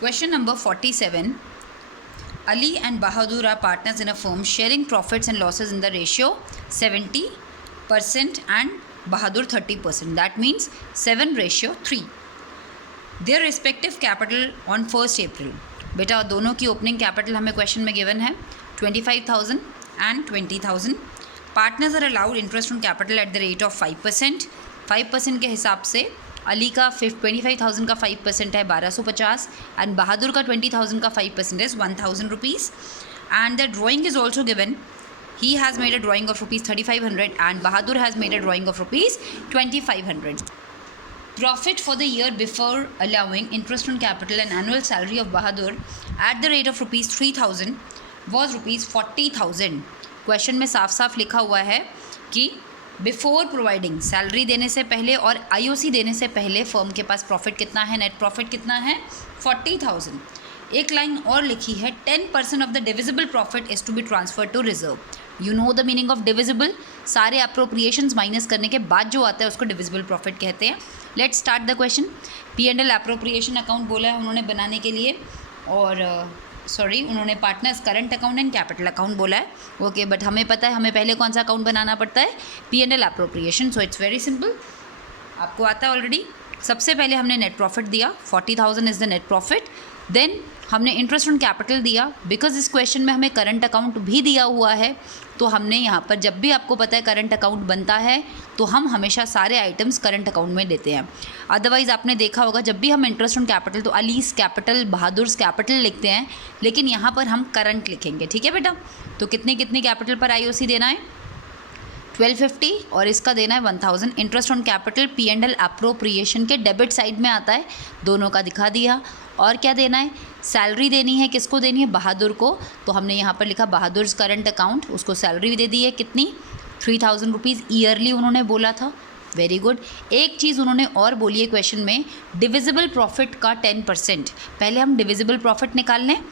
Question number 47. Ali and Bahadur are partners in a firm sharing profits and losses in the ratio 70% and Bahadur 30%. That means 7:3. Their respective capital on 1st April. बेटा दोनों की opening capital हमें question में given है 25,000 and 20,000. Partners are allowed interest on capital at the rate of 5%. 5% के हिसाब से अली का 25,000 का 5% है 1250 एंड बहादुर का 20,000 का 5% is 1,000 rupees. And the drawing is also given. He has made a drawing of rupees 3,500 and Bahadur has made a drawing of rupees 2,500. Profit for the year before allowing interest on capital and annual salary of Bahadur at the rate of rupees 3,000 was rupees 40,000. Question में साफ साफ लिखा हुआ है कि before providing salary देने से पहले और आईओसी देने से पहले फर्म के पास प्रॉफिट कितना है, नेट प्रॉफिट कितना है 40,000. एक लाइन और लिखी है 10% of the divisible profit is to be transfer to reserve. You know the meaning of divisible. सारे अप्रोप्रिएशंस माइनस करने के बाद जो आता है उसको डिविजिबल प्रॉफिट कहते हैं. Let's start the question. P&L appropriation account बोला है उन्होंने बनाने के लिए और उन्होंने partners current account and capital account बोला है. ओके बट हमें पता है हमें पहले कौन सा अकाउंट बनाना पड़ता है, P&L appropriation. So it's very simple, आपको आता है ऑलरेडी. सबसे पहले हमने नेट प्रॉफिट दिया 40,000 is the net profit. Then हमने इंटरेस्ट ऑन कैपिटल दिया. बिकॉज इस क्वेश्चन में हमें करंट अकाउंट भी दिया हुआ है तो हमने यहाँ पर जब भी आपको पता है करंट अकाउंट बनता है तो हम हमेशा सारे आइटम्स करंट अकाउंट में लेते हैं. अदरवाइज़ आपने देखा होगा जब भी हम इंटरेस्ट ऑन कैपिटल तो अलीज कैपिटल बहादुर्स कैपिटल लिखते हैं, लेकिन यहाँ पर हम करंट लिखेंगे. ठीक है बेटा. तो कितने कैपिटल पर आईओसी देना है 1250 और इसका देना है 1,000. Interest on capital P&L appropriation के डेबिट साइड में आता है, दोनों का दिखा दिया. और क्या देना है, सैलरी देनी है. किसको देनी है, बहादुर को. तो हमने यहाँ पर लिखा बहादुर्स करंट अकाउंट, उसको सैलरी दे दी है कितनी 3,000 रुपीज़ ईयरली उन्होंने बोला था. Very good. एक चीज़ उन्होंने और बोली है क्वेश्चन में, डिविजिबल प्रॉफिट का 10%. पहले हम डिविजिबल प्रॉफिट निकाल लें.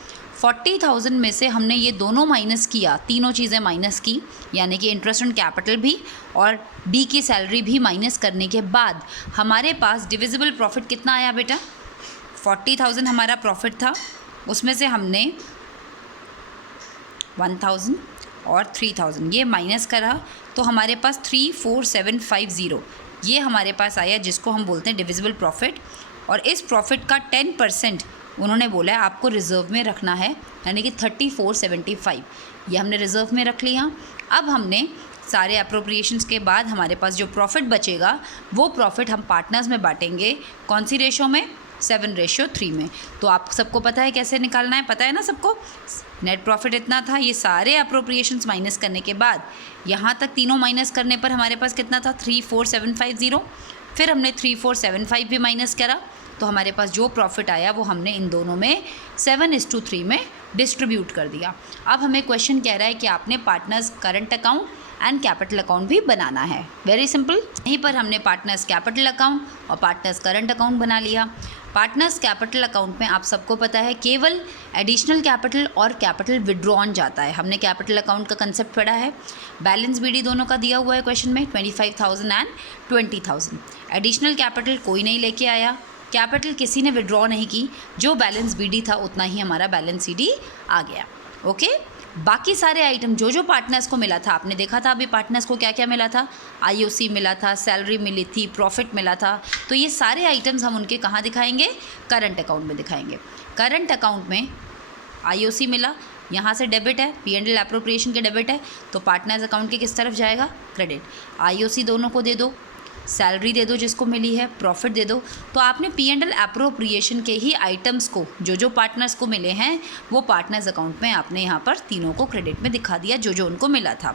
40,000 में से हमने ये दोनों माइनस किया, तीनों चीज़ें माइनस की, यानी कि इंटरेस्ट ऑन कैपिटल भी और बी की सैलरी भी माइनस करने के बाद हमारे पास डिविजिबल प्रॉफिट कितना आया बेटा 40,000 हमारा प्रॉफिट था. उसमें से हमने 1,000 और 3,000 ये माइनस करा तो हमारे पास 34,750 ये हमारे पास आया, जिसको हम बोलते हैं डिविजिबल प्रॉफिट. और इस प्रॉफिट का 10% उन्होंने बोला है आपको रिज़र्व में रखना है, यानी कि 34,750 ये हमने रिज़र्व में रख लिया. अब हमने सारे अप्रोप्रिएशंस के बाद हमारे पास जो प्रॉफिट बचेगा वो प्रॉफिट हम पार्टनर्स में बांटेंगे. कौन सी रेशो में, 7:3 में. तो आप सबको पता है कैसे निकालना है, पता है ना सबको. नेट प्रॉफिट इतना था, ये सारे अप्रोप्रिएशंस माइनस करने के बाद यहाँ तक तीनों माइनस करने पर हमारे पास कितना था 34,750. फिर हमने 34,750 भी माइनस करा तो हमारे पास जो प्रॉफिट आया वो हमने इन दोनों में 7:3 में डिस्ट्रीब्यूट कर दिया. अब हमें क्वेश्चन कह रहा है कि आपने partners current account and capital account भी बनाना है. Very simple. यहीं पर हमने पार्टनर्स कैपिटल अकाउंट और पार्टनर्स करंट अकाउंट बना लिया. पार्टनर्स कैपिटल अकाउंट में आप सबको पता है केवल एडिशनल कैपिटल और कैपिटल विड्रॉन जाता है. हमने कैपिटल अकाउंट का कंसेप्ट पढ़ा है. बैलेंस बीडी दोनों का दिया हुआ है क्वेश्चन में 25,000 एंड 20,000. एडिशनल कैपिटल कोई नहीं लेके आया, कैपिटल किसी ने विड्रॉ नहीं की, जो बैलेंस बीडी था उतना ही हमारा बैलेंस सीडी आ गया. ओके. बाकी सारे आइटम जो पार्टनर्स को मिला था, आपने देखा था अभी पार्टनर्स को क्या क्या मिला था, आईओसी मिला था, सैलरी मिली थी, प्रॉफिट मिला था. तो ये सारे आइटम्स हम उनके कहाँ दिखाएंगे, करंट अकाउंट में दिखाएंगे. करंट अकाउंट में आईओसी मिला, यहाँ से डेबिट है, P&L अप्रोप्रिएशन के डेबिट है, तो पार्टनर्स अकाउंट के किस तरफ जाएगा, क्रेडिट. आईओसी दोनों को दे दो, सैलरी दे दो जिसको मिली है, प्रॉफिट दे दो. तो आपने P&L अप्रोप्रिएशन के ही आइटम्स को जो पार्टनर्स को मिले हैं वो पार्टनर्स अकाउंट में आपने यहाँ पर तीनों को क्रेडिट में दिखा दिया जो उनको मिला था.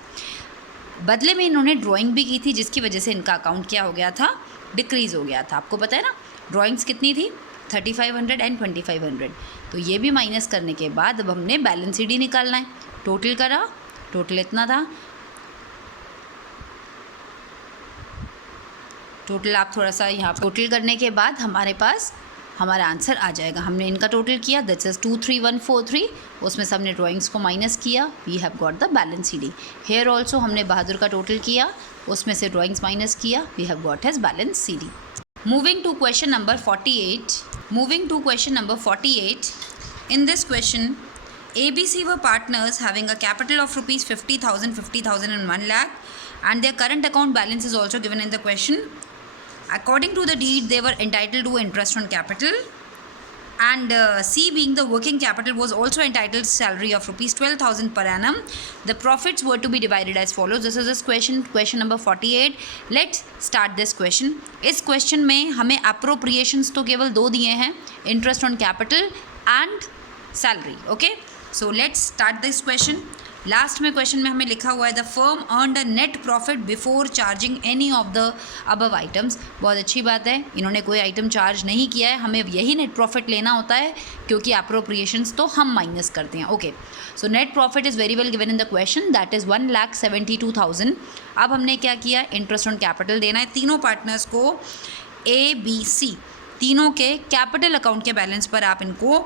बदले में इन्होंने ड्राइंग भी की थी जिसकी वजह से इनका अकाउंट क्या हो गया था, डिक्रीज़ हो गया था. आपको पता है ना ड्राइंग्स कितनी थी 3,500 एंड 2,500. तो ये भी माइनस करने के बाद अब हमने बैलेंस सीडी निकालना है. टोटल करा, टोटल इतना था. टोटल आप थोड़ा सा यहाँ टोटल करने के बाद हमारे पास हमारा आंसर आ जाएगा. हमने इनका टोटल किया दैट्स इज 23143. उसमें से हमने ड्राइंग्स को माइनस किया, we have got the balance CD. Here also हमने बहादुर का टोटल किया, उसमें से ड्राइंग्स माइनस किया, we have got his balance CD. Moving to question number 48. Moving to question number 48. In this question, ABC were partners having a capital of rupees 50,000, 50,000 and 1 lakh, and their current account balance is also given in the question. According to the deed, they were entitled to interest on capital, and C, being the working capital, was also entitled salary of rupees 12,000 per annum. The profits were to be divided as follows. This is this question number 48. Let's start this question. इस question में हमें appropriations तो केवल दो दिए हैं, interest on capital and salary. Okay, so let's start this question. Last में question में हमें लिखा हुआ है the firm earned a net profit before charging any of the above items. बहुत अच्छी बात है, इन्होंने कोई आइटम चार्ज नहीं किया है. हमें यही नेट प्रॉफिट लेना होता है क्योंकि अप्रोप्रिएशंस तो हम माइनस करते हैं. Okay, so net profit is very well given in the question, that is 1,72,000. अब हमने क्या किया, इंटरेस्ट ऑन कैपिटल देना है तीनों पार्टनर्स को. ABC तीनों के कैपिटल अकाउंट के बैलेंस पर आप इनको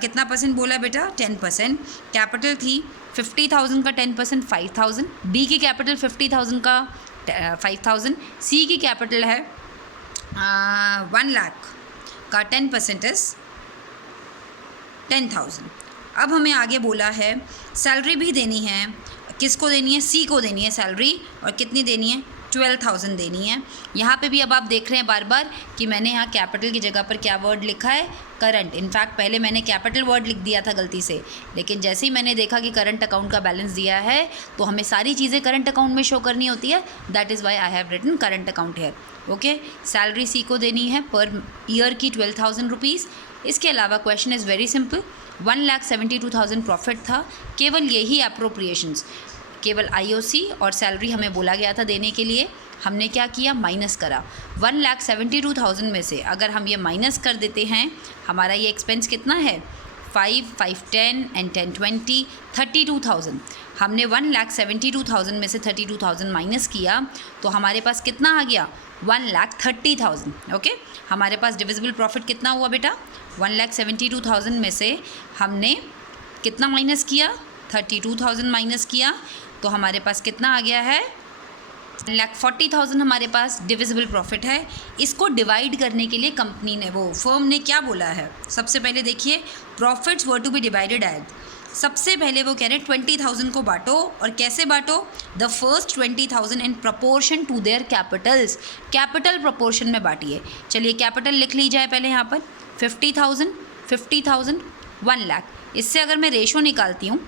कितना परसेंट बोला बेटा, 10%. कैपिटल थी 50,000 का 10% 5,000. बी की कैपिटल 50,000 का 5,000. सी की कैपिटल है 1 लाख का 10% इज़ 10,000. अब हमें आगे बोला है सैलरी भी देनी है. किसको देनी है, सी को देनी है सैलरी, और कितनी देनी है, 12,000 देनी है. यहाँ पे भी अब आप देख रहे हैं बार बार कि मैंने यहाँ कैपिटल की जगह पर क्या वर्ड लिखा है, करंट. इनफैक्ट पहले मैंने कैपिटल वर्ड लिख दिया था गलती से, लेकिन जैसे ही मैंने देखा कि करंट अकाउंट का बैलेंस दिया है तो हमें सारी चीज़ें करंट अकाउंट में शो करनी होती है. That is why I have written current account here. Okay, salary C को देनी है पर ईयर की 12,000 रुपीज़. इसके अलावा question is very simple. 1,72,000 profit था, केवल यही अप्रोप्रिएशंस, केवल IOC और सैलरी हमें बोला गया था देने के लिए. हमने क्या किया, माइनस करा. 1,72,000 में से अगर हम ये माइनस कर देते हैं, हमारा ये एक्सपेंस कितना है, 5, 5, 10 एंड 10, 20, 32,000. हमने 1,72,000 में से 32,000 माइनस किया तो हमारे पास कितना आ गया, 1,30,000. ओके, हमारे पास डिविजिबल प्रॉफिट कितना हुआ बेटा, 1,72,000 में से हमने कितना माइनस किया, 32,000 माइनस किया तो हमारे पास कितना आ गया है, 1,40,000 हमारे पास डिविजिबल प्रॉफिट है. इसको डिवाइड करने के लिए कंपनी ने, वो फर्म ने क्या बोला है, सबसे पहले देखिए profits were to be divided as. सबसे पहले वो कह रहे हैं 20,000 को बांटो, और कैसे बांटो, the first 20,000 in proportion to their capitals. Capital proportion में बांटिए. चलिए कैपिटल लिख ली जाए पहले यहाँ पर, 50,000, 50,000, 1 लाख. इससे अगर मैं रेशो निकालती हूँ,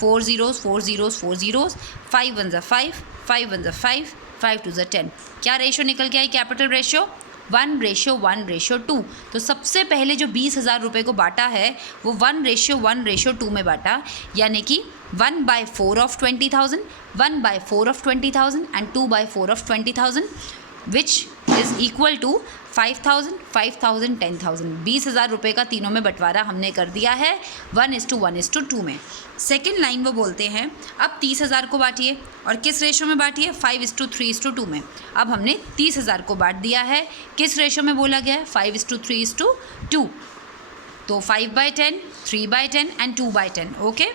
4 zeros, 4 zeros, 4 zeros, 5 1 are 5, 5 1 are 5, 5 2 are 10. क्या रेशो निकल के आई, कैपिटल रेशो 1:1:2. तो सबसे पहले जो 20,000 रुपये को बांटा है वो 1:1:2 में बांटा, यानी कि 1/4 of 20,000, 1/4 of 20,000 and 2/4 of 20,000, which is equal to 5,000, 5,000, 10,000. 20,000 रुपये का तीनों में बंटवारा हमने कर दिया है 1:1:2 में. सेकेंड लाइन वो बोलते हैं अब 30,000 को बांटिए, और किस रेशो में बांटिए, 5:3:2 में. अब हमने 30,000 को बांट दिया है, किस रेशो में बोला गया है, 5:3:2. तो 5/10, 3/10 एंड 2/10. ओके,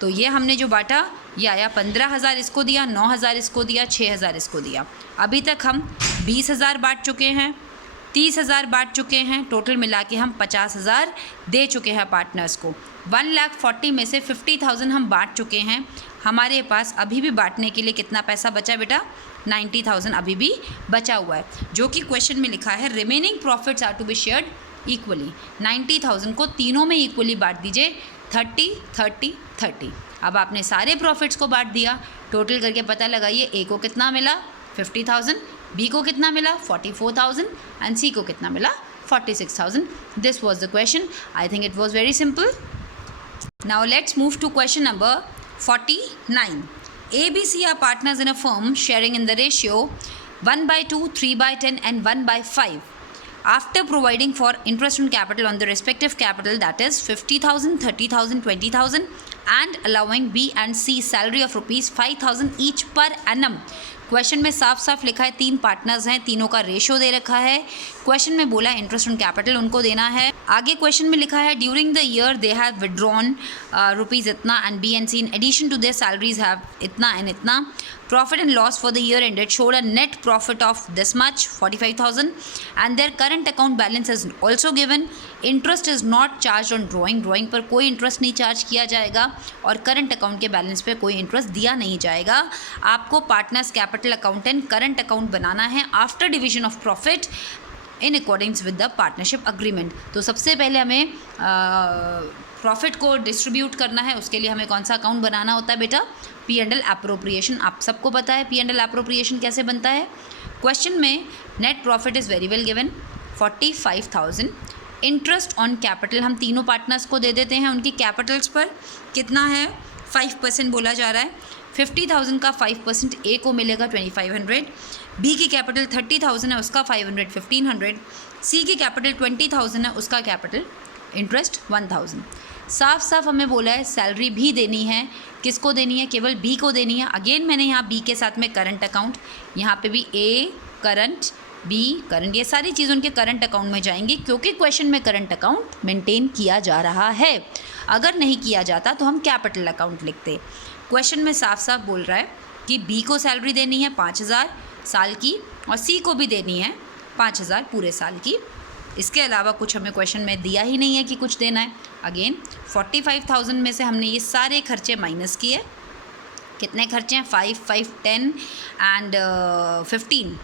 तो ये हमने जो बांटा ये आया 15,000 इसको दिया, 9,000 इसको दिया, 6,000 इसको दिया. अभी तक हम 20,000 बांट चुके हैं, 30,000 बांट चुके हैं, टोटल मिला के हम 50,000 दे चुके हैं पार्टनर्स को. 1,40,000 में से 50,000 हम बांट चुके हैं. हमारे पास अभी भी बांटने के लिए कितना पैसा बचा है बेटा, 90,000 अभी भी बचा हुआ है, जो कि क्वेश्चन में लिखा है remaining profits are to be shared equally. 90,000 को तीनों में इक्वली बांट दीजिए, 30, 30, 30. अब आपने सारे प्रॉफिट्स को बांट दिया, टोटल करके पता लगाइए, ए को कितना मिला, 50,000, बी को कितना मिला, 44,000 एंड सी को कितना मिला, 46,000. This was the question. I think it was very simple. Now let's move to question number 49. ABC are partners in a firm sharing in the ratio 1/2, 3/10 and 1/5. After providing for interest on capital on the respective capital, that is 50,000, 30,000, 20,000, and allowing B and C salary of rupees 5,000 each per annum. Question में साफ साफ लिखा है 3 partners हैं, तीनों का ratio दे रखा है, क्वेश्चन में बोला इंटरेस्ट ऑन कैपिटल उनको देना है। आगे क्वेश्चन में लिखा है during the year they have withdrawn rupees इतना and B and C in addition to their salaries have इतना एंड इतना। Profit and loss for the year ended showed a net profit of this much 45,000 and their current account balance is also given. Interest is not charged on drawing पर कोई interest नहीं charge किया जाएगा और current account के balance पे कोई interest दिया नहीं जाएगा। आपको partners capital account and current account बनाना है after division of profit in accordings with the partnership agreement. तो सबसे पहले हमें प्रॉफिट को डिस्ट्रीब्यूट करना है, उसके लिए हमें कौन सा अकाउंट बनाना होता है बेटा? P and L appropriation. आप सबको पता है पी एंड एल एप्रोप्रिएशन कैसे बनता है। क्वेश्चन में net profit is very well given 45,000। Interest on capital हम तीनों पार्टनर्स को दे देते हैं, उनकी कैपिटल्स पर कितना है 5% बोला जा रहा है। 50,000 का 5% ए को मिलेगा 2500, बी की कैपिटल 30,000 है उसका 500 1500, सी की कैपिटल 20,000 है उसका कैपिटल इंटरेस्ट 1000। साफ साफ हमें बोला है सैलरी भी देनी है, किसको देनी है? केवल बी को देनी है। अगेन मैंने यहाँ बी के साथ में करंट अकाउंट, यहाँ पे भी ए करंट बी करंट, ये सारी चीज़ उनके करंट अकाउंट में जाएंगी क्योंकि क्वेश्चन में करंट अकाउंट मेंटेन किया जा रहा है। अगर नहीं किया जाता तो हम कैपिटल अकाउंट लिखते। क्वेश्चन में साफ साफ बोल रहा है कि बी को सैलरी देनी है 5,000 साल की और सी को भी देनी है 5,000 पूरे साल की। इसके अलावा कुछ हमें क्वेश्चन में दिया ही नहीं है कि कुछ देना है। अगेन 45,000 में से हमने ये सारे खर्चे माइनस किए। कितने खर्चे हैं? 5, 5, 10 एंड 15।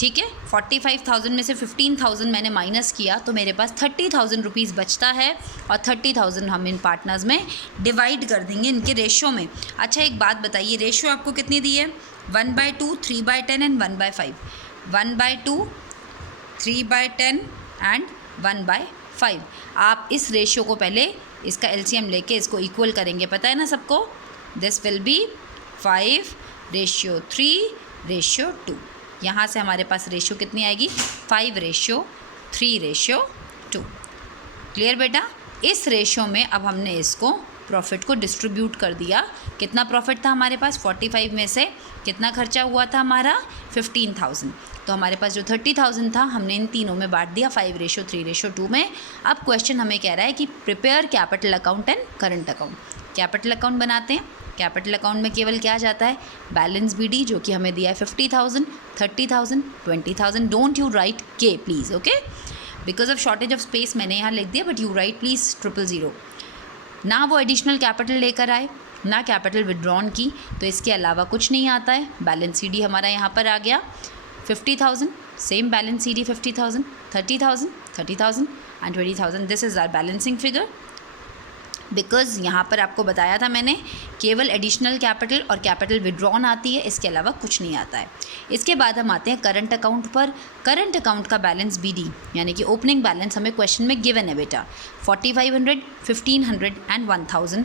ठीक है, 45,000 में से 15,000 मैंने माइनस किया तो मेरे पास 30,000 रुपीज़ बचता है और 30,000 हम इन पार्टनर्स में डिवाइड कर देंगे इनके रेशो में। अच्छा एक बात बताइए, रेशो आपको कितनी दी है? 1/2, 3/10 एंड 1/5। 1/2, 3/10 एंड 1/5। आप इस रेशियो को पहले इसका एलसीएम लेके इसको इक्वल करेंगे, पता है ना सबको। This will be 5:3:2। यहाँ से हमारे पास रेशियो कितनी आएगी? 5:3:2। क्लियर बेटा? इस रेशियो में अब हमने इसको प्रॉफिट को डिस्ट्रीब्यूट कर दिया। कितना प्रॉफिट था हमारे पास? 45 में से कितना खर्चा हुआ था हमारा? 15,000। तो हमारे पास जो 30,000 था हमने इन तीनों में बांट दिया 5:3:2 में। अब क्वेश्चन हमें कह रहा है कि prepare capital account and current account. Capital account बनाते हैं। कैपिटल अकाउंट में केवल क्या जाता है? बैलेंस BD जो कि हमें दिया है 50,000, 30,000, 20,000। डोंट यू राइट के please, okay, because of shortage of space मैंने यहाँ लिख दिया, बट यू राइट प्लीज़ 000। ना वो एडिशनल कैपिटल लेकर आए ना कैपिटल विड्रॉन की, तो इसके अलावा कुछ नहीं आता है। बैलेंस CD हमारा यहाँ पर आ गया 50,000, same balance CD 50,000, 30,000, 30,000 and 20,000। This is our balancing figure. Because यहाँ पर आपको बताया था मैंने केवल एडिशनल कैपिटल और कैपिटल विड्रॉन आती है, इसके अलावा कुछ नहीं आता है। इसके बाद हम आते हैं करंट अकाउंट पर। करंट अकाउंट का बैलेंस BD यानी कि ओपनिंग बैलेंस हमें क्वेश्चन में गिवन है बेटा 4,500, 1,500 एंड 1,000।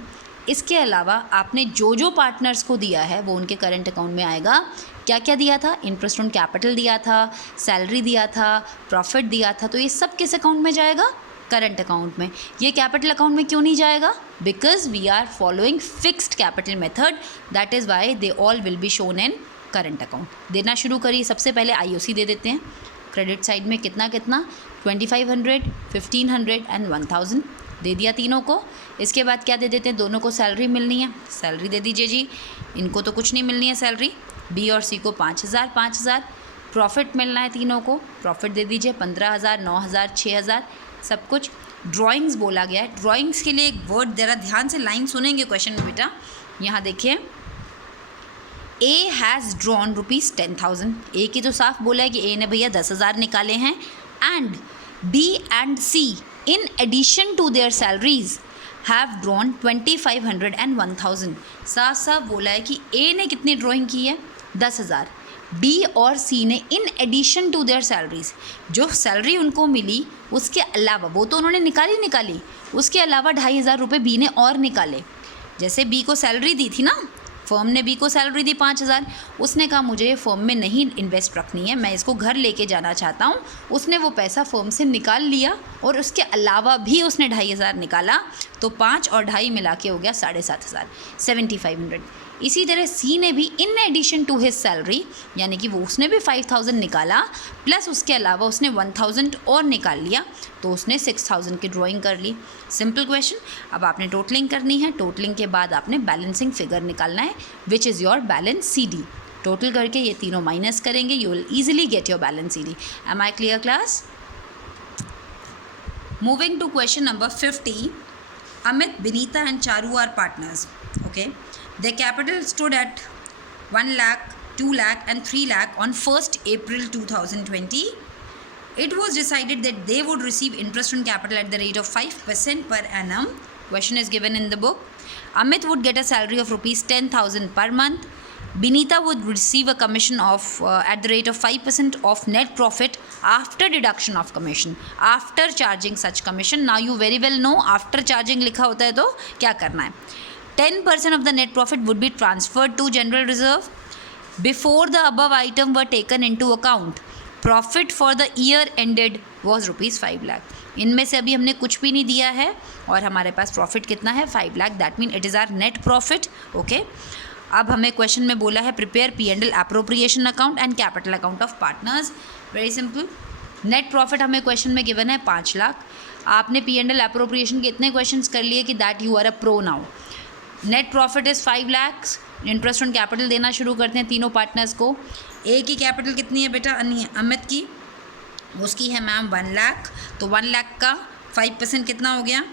इसके अलावा आपने जो जो पार्टनर्स को दिया है वो उनके करंट अकाउंट में आएगा। क्या क्या दिया था? इंटरेस्ट ऑन कैपिटल दिया था, सैलरी दिया था, प्रॉफिट दिया था, तो ये सब किस अकाउंट में जाएगा? करंट अकाउंट में। ये कैपिटल अकाउंट में क्यों नहीं जाएगा? Because we are following fixed capital method, that is why they all will be shown in current account. देना शुरू करिए। सबसे पहले IOC दे देते हैं। क्रेडिट साइड में कितना कितना? 2,500, 1,500 एंड 1,000 दे दिया तीनों को। इसके बाद क्या दे देते हैं? दोनों को सैलरी मिलनी है, सैलरी दे दीजिए जी। इनको तो कुछ नहीं मिलनी है सैलरी। बी और सी को 5,000 5,000। प्रॉफिट मिलना है तीनों को, प्रॉफिट दे दीजिए 15,000 9,000 6,000 सब कुछ। ड्राइंग्स बोला गया है। ड्राइंग्स के लिए एक वर्ड ज़रा ध्यान से लाइन सुनेंगे क्वेश्चन में बेटा। यहाँ देखिए, ए हैज़ ड्रॉन ₹10,000। ए की तो साफ बोला है कि ए ने भैया 10,000 निकाले हैं। And B and C in addition to their salaries have drawn 2,500 and 1,000। साफ साफ बोला है कि ए ने कितनी ड्राइंग की है? 10,000। बी और सी ने in addition to their salaries, जो सैलरी उनको मिली उसके अलावा, वो तो उन्होंने निकाली, उसके अलावा 2,500 रुपये बी ने और निकाले। जैसे बी को सैलरी दी थी ना, फर्म ने बी को सैलरी दी 5,000। उसने कहा मुझे ये फर्म में नहीं इन्वेस्ट रखनी है, मैं इसको घर लेके जाना चाहता हूँ। उसने वो पैसा फर्म से निकाल लिया और उसके अलावा भी उसने 2,500 निकाला, तो 5 और 2.5 मिला के हो गया 7,500, 7,500। इसी तरह सी ने भी in addition to his salary, यानी कि वो उसने भी 5,000 निकाला प्लस उसके अलावा उसने 1,000 और निकाल लिया, तो उसने 6,000 की ड्राइंग कर ली। Simple question. अब आपने टोटलिंग करनी है, टोटलिंग के बाद आपने बैलेंसिंग फिगर निकालना है which is your balance C D. Total करके ये तीनों माइनस करेंगे, you will easily get your balance C D. Am I clear class? Moving to question number 50, Amit, Binita and Charu are partners. Okay, their capital stood at 1 lakh, 2 lakh and 3 lakh on 1st April 2020. It was decided that they would receive interest on capital at the rate of 5% per annum. Question is given in the book. Amit would get a salary of rupees 10,000 per month. Binita would receive a commission of at the rate of 5% of net profit after deduction of commission, after charging such commission. Now you very well know after charging लिखा होता है तो क्या करना है। 10% of the net profit would be transferred to general reserve. Before the above item were taken into account, profit for the year ended was rupees 5 lakh. इनमें से अभी हमने कुछ भी नहीं दिया है और हमारे पास प्रॉफिट कितना है 5 lakh, that mean it is our net profit. Okay, अब हमें क्वेश्चन में बोला है prepare P&L appropriation account and capital account of partners. Very simple. Net profit हमें क्वेश्चन में गिवन है 5 लाख। आपने P&L एप्रोप्रिएशन के इतने क्वेश्चंस कर लिए कि that you are a pro now. Net profit is 5 lakh. Interest on capital देना शुरू करते हैं तीनों पार्टनर्स को। ए की कैपिटल कितनी है बेटा? अमित की, उसकी है मैम 1 लाख, तो 1 लाख का 5% कितना हो गया?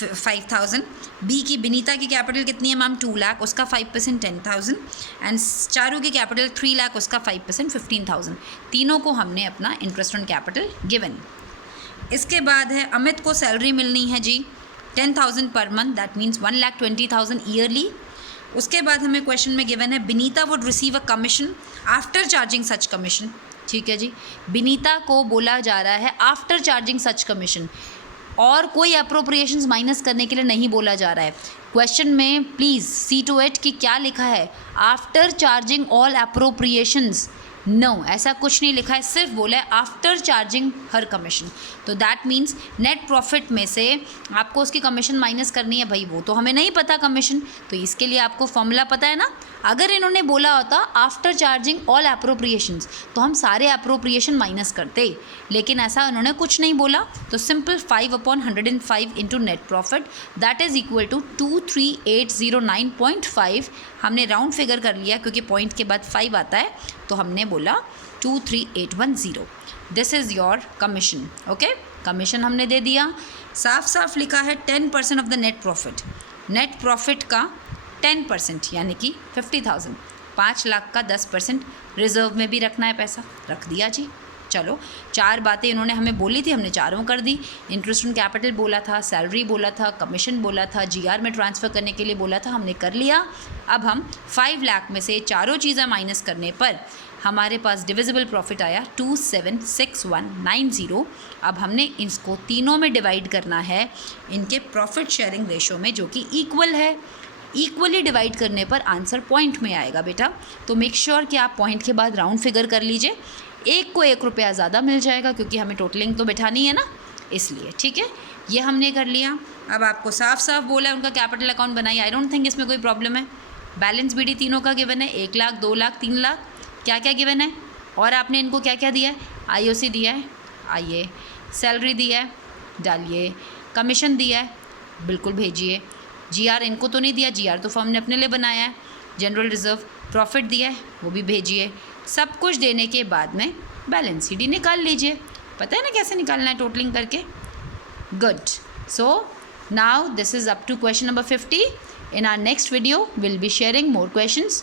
5,000। बी की बिनीता की कैपिटल कितनी है मैम? 2 लाख, उसका 5% 10,000 एंड चारू की कैपिटल 3 लाख, उसका 5% 15,000। तीनों को हमने अपना इंटरेस्ट ऑन कैपिटल गिवन। इसके बाद है अमित को सैलरी मिलनी है जी 10,000 per month, that means 1,20,000 yearly. उसके बाद हमें क्वेश्चन में गिवन है Binita would receive a commission after charging such commission. ठीक है जी, बिनीता को बोला जा रहा है आफ्टर चार्जिंग सच कमीशन, और कोई अप्रोप्रिएशंस माइनस करने के लिए नहीं बोला जा रहा है। क्वेश्चन में प्लीज़ सी टू इट कि क्या लिखा है, after charging all appropriations. No, ऐसा कुछ नहीं लिखा है, सिर्फ बोला है आफ्टर चार्जिंग हर कमीशन। तो दैट मीन्स नेट प्रॉफिट में से आपको उसकी कमीशन माइनस करनी है। भाई वो तो हमें नहीं पता कमीशन, तो इसके लिए आपको फॉर्मूला पता है ना। अगर इन्होंने बोला होता आफ्टर चार्जिंग ऑल अप्रोप्रिएशंस तो हम सारे अप्रोप्रिएशन माइनस करते, लेकिन ऐसा उन्होंने कुछ नहीं बोला। तो simple 5/105 into net profit that is equal to 23,809.5। हमने राउंड फिगर कर लिया क्योंकि पॉइंट के बाद 5 आता है, तो हमने बोला 23,810। This is your commission. Okay, commission हमने दे दिया। साफ साफ लिखा है 10% of the net profit. Net profit का 10% यानी कि 50,000, 5 लाख का 10% रिजर्व में भी रखना है पैसा, रख दिया जी। चलो, 4 बातें इन्होंने हमें बोली थी, हमने चारों कर दी। इंटरेस्ट ऑन कैपिटल बोला था, सैलरी बोला था, कमीशन बोला था, GR में ट्रांसफ़र करने के लिए बोला था, हमने कर लिया। अब हम 5 लाख में से चारों चीज़ें माइनस करने पर हमारे पास डिविजिबल प्रॉफिट आया 276190। अब हमने इसको तीनों में डिवाइड करना है इनके प्रॉफिट शेयरिंग रेशो में, जो कि इक्वल है। इक्वली डिवाइड करने पर आंसर पॉइंट में आएगा बेटा, तो मेक श्योर कि आप पॉइंट के बाद राउंड फिगर कर लीजिए। एक को 1 रुपया ज़्यादा मिल जाएगा क्योंकि हमें टोटलिंग तो बैठानी है ना, इसलिए। ठीक है, ये हमने कर लिया। अब आपको साफ साफ बोला है उनका कैपिटल अकाउंट बनाइए। आई डोंट थिंक इसमें कोई प्रॉब्लम है। बैलेंस BD तीनों का गिवन है, 1 लाख, 2 लाख, 3 लाख, क्या क्या गिवन है, और आपने इनको क्या क्या दिया है? IOC दिया है, आइए। सैलरी दिया है, डालिए। कमीशन दिया है, बिल्कुल भेजिए। GR इनको तो नहीं दिया, GR तो फर्म ने अपने लिए बनाया है। जनरल रिजर्व प्रॉफिट दिया है, वो भी भेजिए। सब कुछ देने के बाद में बैलेंस CD निकाल लीजिए। पता है ना कैसे निकालना है टोटलिंग करके? Good. So now this is up to question number 50. In our next video, we'll be sharing more questions.